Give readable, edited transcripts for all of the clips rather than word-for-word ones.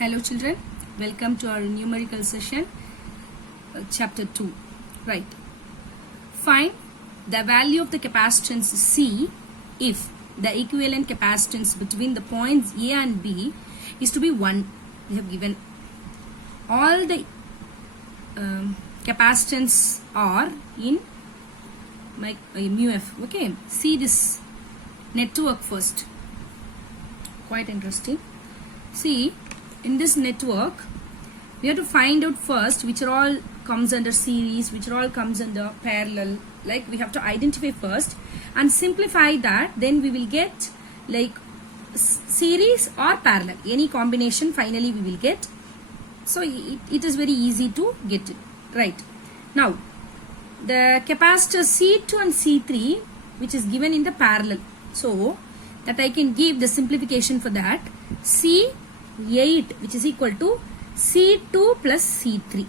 Hello children, welcome to our numerical session, chapter 2. Right. Find the value of the capacitance C if the equivalent capacitance between the points A and B is to be 1. We have given all the capacitance are in mu f. Okay, see this network first. Quite interesting. See, in this network, we have to find out first which are all comes under series, which are all comes under parallel. Like we have to identify first and simplify that. Then we will get like series or parallel. Any combination finally we will get. So it is very easy to get it. Right. Now, the capacitor C2 and C3 which is given in the parallel. So that I can give the simplification for that. C8 which is equal to C2 plus C3.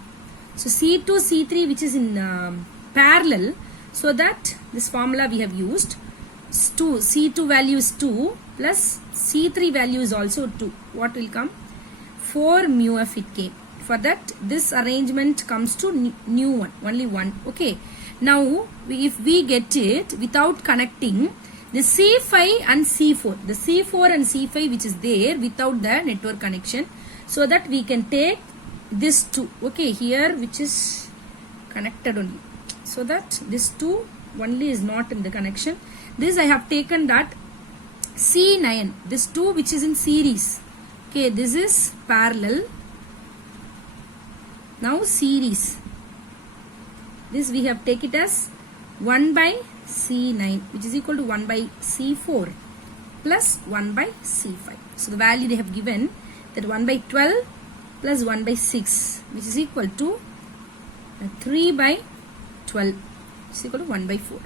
So C2, C3 which is in parallel. So that this formula we have used. C2 value is 2 plus C3 value is also 2. What will come? 4 mu f it came. For that this arrangement comes to new one. Only one. Okay. Now if we get it without connecting the C5 and C4, the C4 and C5 which is there without the network connection, so that we can take this 2, okay, here which is connected only, so that this 2 only is not in the connection. This I have taken that C9, this 2 which is in series, okay, this is parallel, now series, this we have take it as 1 by C9 which is equal to 1 by C4 plus 1 by C5. So the value they have given that 1 by 12 plus 1 by 6 which is equal to 3 by 12 which is equal to 1 by 4.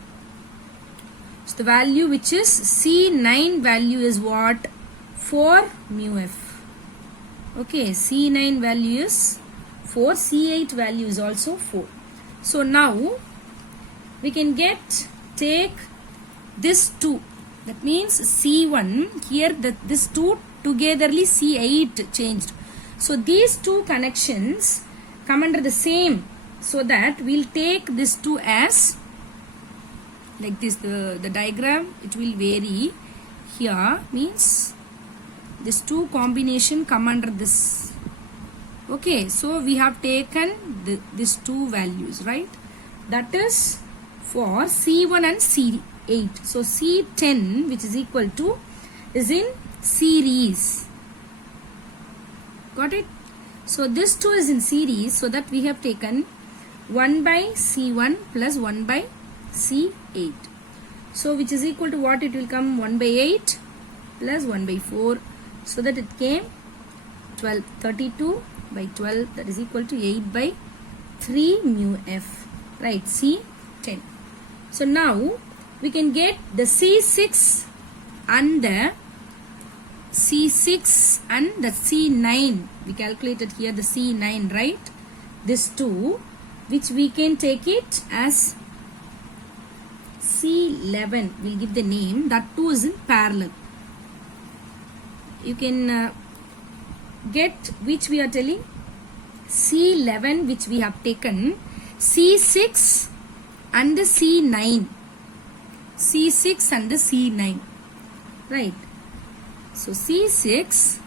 So the value which is C9 value is what? 4 mu f. Okay, C9 value is 4, C8 value is also 4. So now we can take this 2, that means C1 here, this 2 togetherly C8 changed. So these two connections come under the same, so that we'll take this 2 as like this. The diagram it will vary here, means this 2 combination come under this. Okay, so we have taken these 2 values, right? That is for C1 and C8. So C10 which is equal to is in series. Got it? So this 2 is in series, so that we have taken 1 by C1 plus 1 by C8. So which is equal to what? It will come 1 by 8 plus 1 by 4. So that it came 12, 32 by 12, that is equal to 8 by 3 mu f. Right, C10. So now we can get the C6 and the C6 and the C9. We calculated here the C9, right? This 2 which we can take it as C11. We'll give the name. That 2 is in parallel. You can get which we are telling. C11 which we have taken. C6 and the C9. C6 and the C9. Right. So C6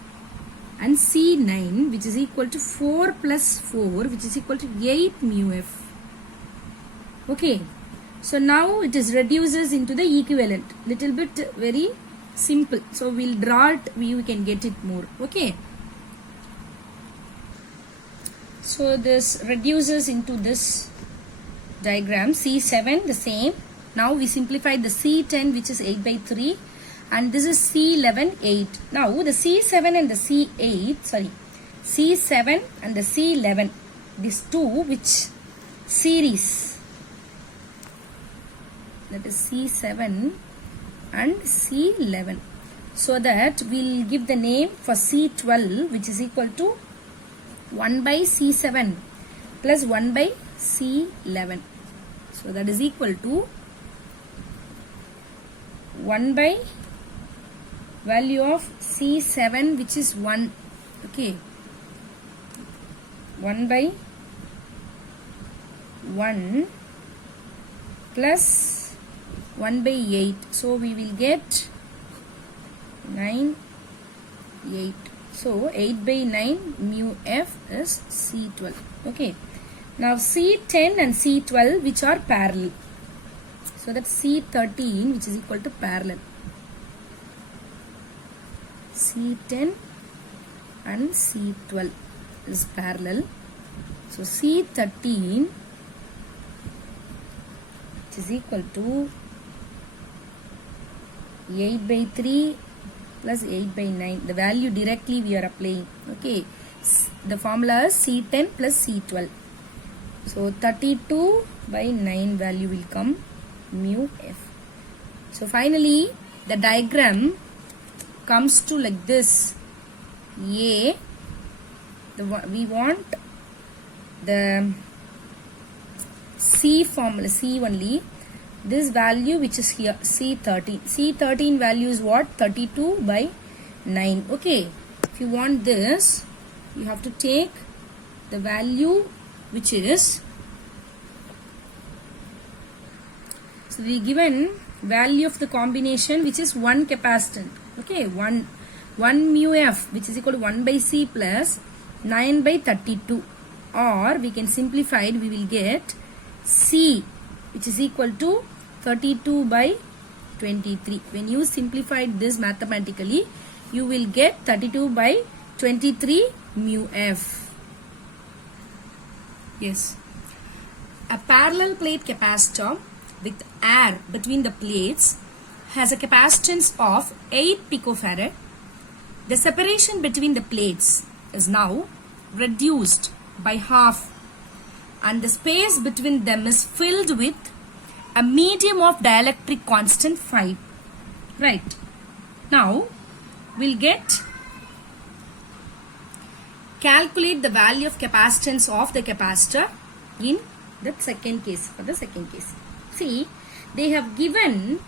and C9 which is equal to 4 plus 4 which is equal to 8 mu f. Okay. So now it is reduces into the equivalent. Little bit very simple. So we'll draw it. We can get it more. Okay. So this reduces into this diagram. C7 the same. Now we simplified the C10 which is 8 by 3 and this is C11 8. Now the C7 and the C8 C7 and the C11, these 2 which series, that is C7 and C11, so that we'll give the name for C12 which is equal to 1 by C7 plus 1 by C11. So that is equal to 1 by value of C7 which is 1, okay, 1 by 1 plus 1 by 8. So we will get 9, 8. So 8 by 9 mu f is C12. Okay. Now C10 and C12 which are parallel. So that's C13 which is equal to parallel. C10 and C12 is parallel. So C13 which is equal to 8 by 3 plus 8 by 9. The value directly we are applying. Okay. The formula is C10 plus C12. So 32 by 9 value will come mu f. So finally the diagram comes to like this. A, we want the C formula, C only. This value which is here, C13. C13 value is what? 32 by 9. Okay. If you want this, you have to take the value which is, so the given value of the combination which is 1 capacitance. Okay. 1 mu f which is equal to 1 by C plus 9 by 32. Or we can simplify it, we will get C which is equal to 32 by 23. When you simplified this mathematically, you will get 32 by 23 mu f. Yes. A parallel plate capacitor with air between the plates has a capacitance of 8 picofarad. The separation between the plates is now reduced by half and the space between them is filled with a medium of dielectric constant phi. Right. Now, we'll calculate the value of capacitance of the capacitor in the second case, for the second case. See, they have given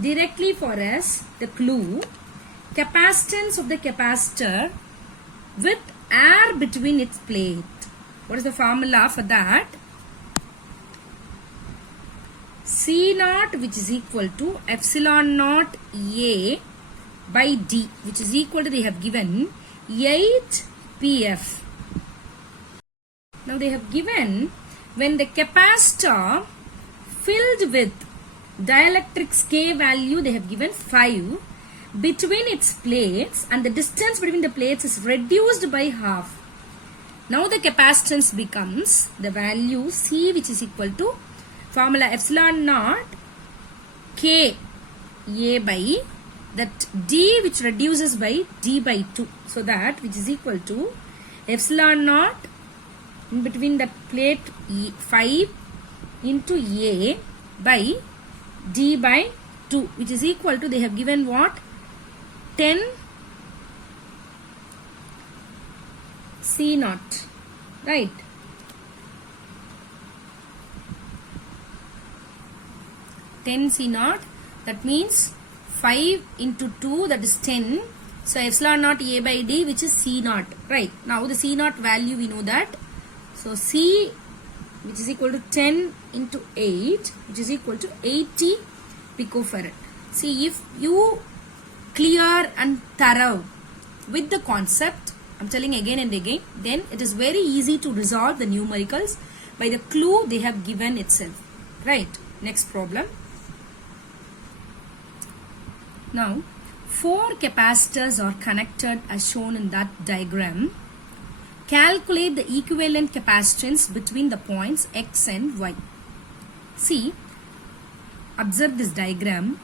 directly for us the clue, capacitance of the capacitor with air between its plate. What is the formula for that? C naught which is equal to epsilon naught A by D, which is equal to, they have given 8 PF. Now they have given when the capacitor filled with dielectric K value, they have given 5 between its plates and the distance between the plates is reduced by half. Now the capacitance becomes the value C which is equal to formula epsilon naught K A by that D which reduces by D by 2. So that which is equal to epsilon naught in between the plate 5 into A by D by 2 which is equal to, they have given what? 10 C naught. Right. C naught, that means 5 into 2, that is 10. So epsilon naught A by D which is C naught. Right. Now the C naught value we know that. So C which is equal to 10 into 8 which is equal to 80 picofarad. See, if you clear and thorough with the concept, I'm telling again and again, then it is very easy to resolve the numericals by the clue they have given itself. Right. Next problem. Now, 4 capacitors are connected as shown in that diagram. Calculate the equivalent capacitance between the points X and Y. See, observe this diagram.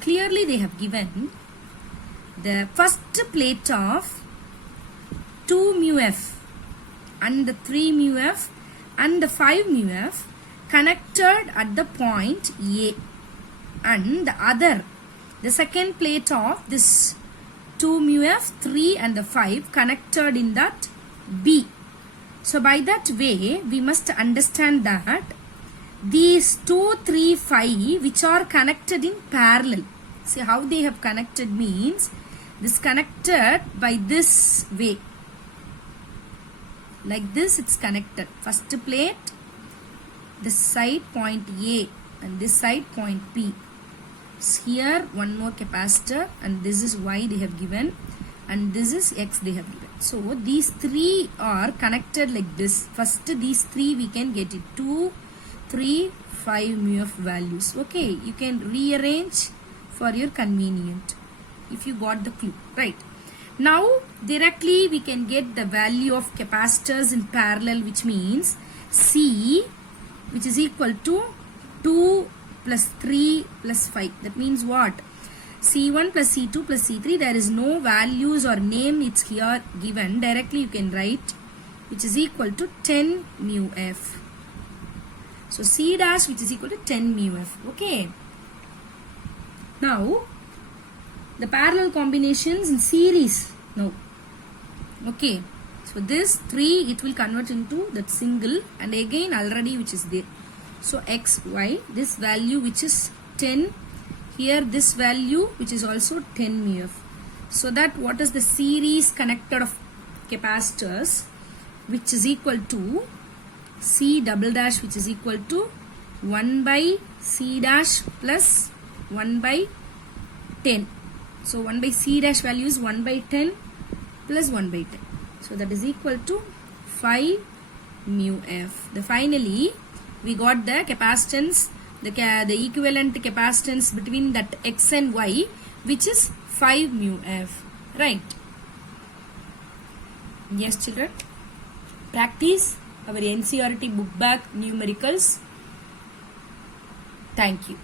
Clearly they have given the first plate of 2 mu f and the 3 mu f and the 5 mu f connected at the point A, and the other, the second plate of this 2 mu f, 3 and the 5 connected in that B. So by that way we must understand that these 2, 3, 5 which are connected in parallel. See how they have connected means this connected by this way. like this it's connected. First plate, this side point A and this side point P. Here one more capacitor, and this is Y they have given, and this is X they have given. So these three are connected like this. First these three we can get it 2, 3, 5 mu f values. Okay, you can rearrange for your convenient if you got the clue, right? Now directly we can get the value of capacitors in parallel, which means C, which is equal to 2 plus 3 plus 5. That means what? C1 plus C2 plus C3, there is no values or name, it's here given. Directly you can write, which is equal to 10 mu f. So C dash, which is equal to 10 mu f. Okay. Now the parallel combinations in series now. Okay. So this 3 it will convert into that single, and again already which is there. So x, y, this value which is 10, here this value which is also 10 mu f. So that what is the series connected of capacitors, which is equal to C double dash, which is equal to 1 by C dash plus 1 by 10. So 1 by C dash value is 1 by 10 plus 1 by 10. So that is equal to 5 mu f. Finally we got the capacitance, the equivalent capacitance between that x and y, which is 5 mu f, right? Yes children, practice our NCERT book back numericals. Thank you.